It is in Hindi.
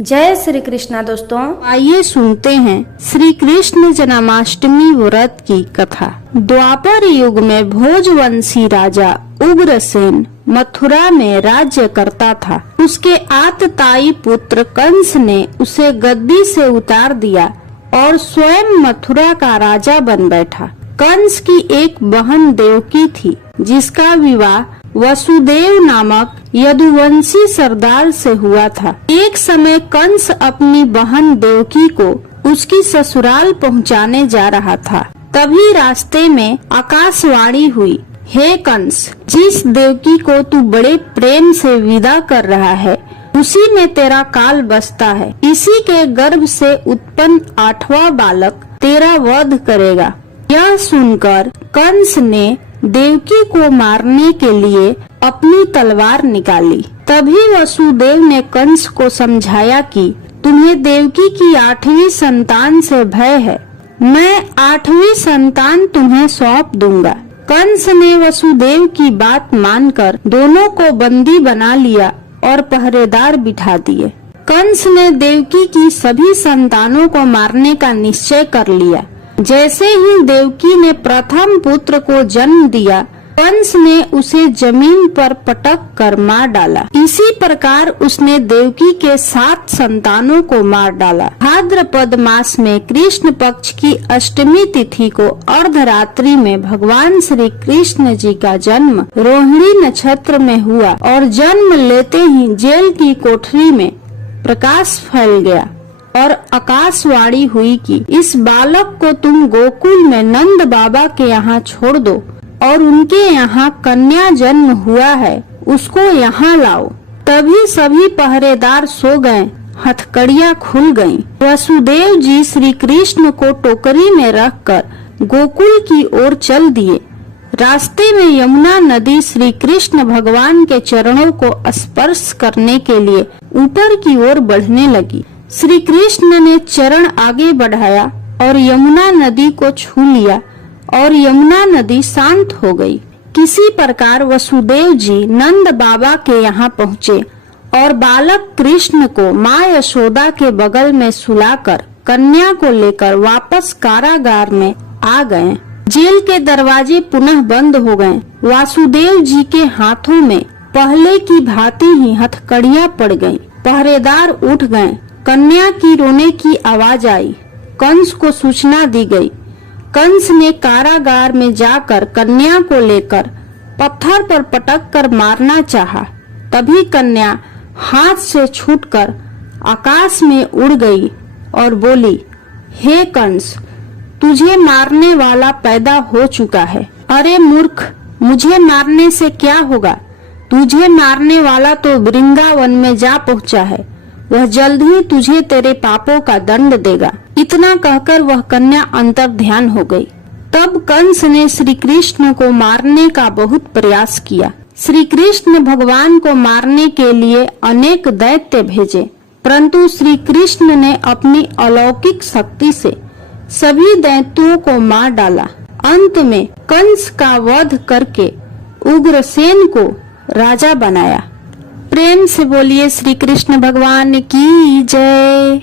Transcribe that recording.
जय श्री कृष्णा दोस्तों, आइए सुनते हैं श्री कृष्ण जन्माष्टमी व्रत की कथा। द्वापर युग में भोजवंशी राजा उग्रसेन मथुरा में राज्य करता था। उसके आतताई पुत्र कंस ने उसे गद्दी से उतार दिया और स्वयं मथुरा का राजा बन बैठा। कंस की एक बहन देवकी थी, जिसका विवाह वसुदेव नामक यदुवंशी सरदार से हुआ था। एक समय कंस अपनी बहन देवकी को उसकी ससुराल पहुंचाने जा रहा था। तभी रास्ते में आकाशवाणी हुई, हे कंस, जिस देवकी को तू बड़े प्रेम से विदा कर रहा है, उसी में तेरा काल बसता है। इसी के गर्भ से उत्पन्न 8वां बालक तेरा वध करेगा। यह सुनकर कंस ने देवकी को मारने के लिए अपनी तलवार निकाली। तभी वसुदेव ने कंस को समझाया कि तुम्हें देवकी की 8वीं संतान से भय है, मैं 8वीं संतान तुम्हें सौंप दूंगा। कंस ने वसुदेव की बात मानकर दोनों को बंदी बना लिया और पहरेदार बिठा दिए। कंस ने देवकी की सभी संतानों को मारने का निश्चय कर लिया। जैसे ही देवकी ने प्रथम पुत्र को जन्म दिया, कंस ने उसे जमीन पर पटक कर मार डाला। इसी प्रकार उसने देवकी के 7 संतानों को मार डाला। भाद्रपद मास में कृष्ण पक्ष की अष्टमी तिथि को अर्धरात्रि में भगवान श्री कृष्ण जी का जन्म रोहिणी नक्षत्र में हुआ और जन्म लेते ही जेल की कोठरी में प्रकाश फैल गया और आकाशवाणी हुई कि इस बालक को तुम गोकुल में नंद बाबा के यहाँ छोड़ दो और उनके यहाँ कन्या जन्म हुआ है, उसको यहाँ लाओ। तभी सभी पहरेदार सो गए, हथकड़ियाँ खुल गईं। वसुदेव जी श्री कृष्ण को टोकरी में रखकर गोकुल की ओर चल दिए। रास्ते में यमुना नदी श्री कृष्ण भगवान के चरणों को स्पर्श करने के लिए ऊपर की ओर बढ़ने लगी। श्री कृष्ण ने चरण आगे बढ़ाया और यमुना नदी को छू लिया और यमुना नदी शांत हो गई। किसी प्रकार वसुदेव जी नंद बाबा के यहाँ पहुँचे और बालक कृष्ण को माँ यशोदा के बगल में सुलाकर कन्या को लेकर वापस कारागार में आ गए। जेल के दरवाजे पुनः बंद हो गए। वासुदेव जी के हाथों में पहले की भांति ही हथकड़ियाँ पड़ गईं। पहरेदार उठ गए। कन्या की रोने की आवाज आई। कंस को सूचना दी गई। कंस ने कारागार में जाकर कन्या को लेकर पत्थर पर पटक कर मारना चाहा। तभी कन्या हाथ से छूटकर आकाश में उड़ गई और बोली, हे कंस, तुझे मारने वाला पैदा हो चुका है। अरे मूर्ख, मुझे मारने से क्या होगा? तुझे मारने वाला तो वृंदावन में जा पहुंचा है, वह जल्द ही तुझे तेरे पापों का दंड देगा। इतना कहकर वह कन्या अंतर ध्यान हो गई। तब कंस ने श्री कृष्ण को मारने का बहुत प्रयास किया। श्री कृष्ण भगवान को मारने के लिए अनेक दैत्य भेजे, परंतु श्री कृष्ण ने अपनी अलौकिक शक्ति से सभी दैत्यों को मार डाला। अंत में कंस का वध करके उग्रसेन को राजा बनाया। प्रेम से बोलिए श्री कृष्ण भगवान की जय।